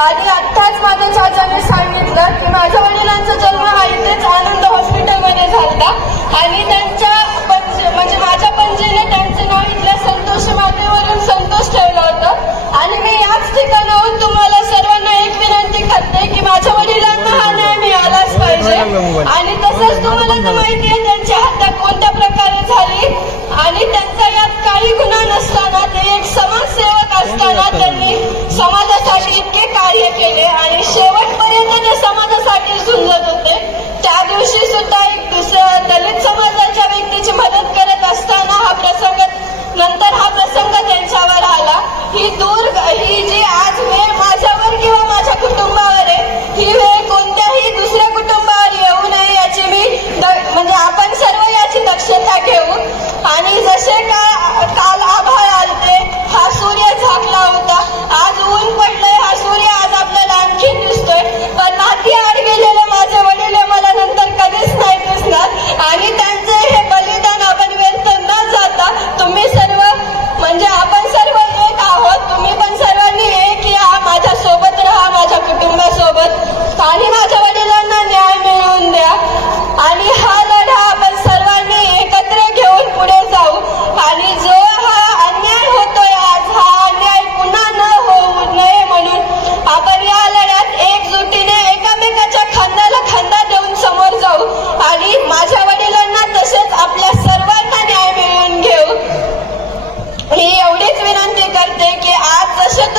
आणि आताच माझ्या चाचाने सांगितलं की माझ्या वडिलांचा जन्म हा इथेच आनंद हॉस्पिटलमध्ये झाला आणि त्यांच्या म्हणजे माझ्या पणजीने त्यांचे नाव इथल्या संतोष मातेवरून संतोष ठेवला होता. आणि मी याच ठिकाणाहून तुम्हाला सर्वांना एक विनंती करते की माझ्या वडिलांना हा न्याय मिळालाच पाहिजे. आणि तसंच तुम्हाला तर माहिती आहे त्यांची हत्या कोणत्या प्रकारे झाली. आणि त्यांचा यात काही गुन्हा नसताना ते एक समाजसेवक असताना त्यांनी समाजासाठी इतके ಕಾರ್ಯಕ್ಕೆ ಆಯುಷ್ಯ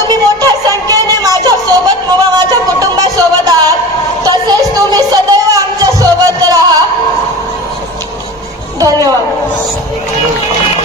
तुम्ही मोठ्या संख्येत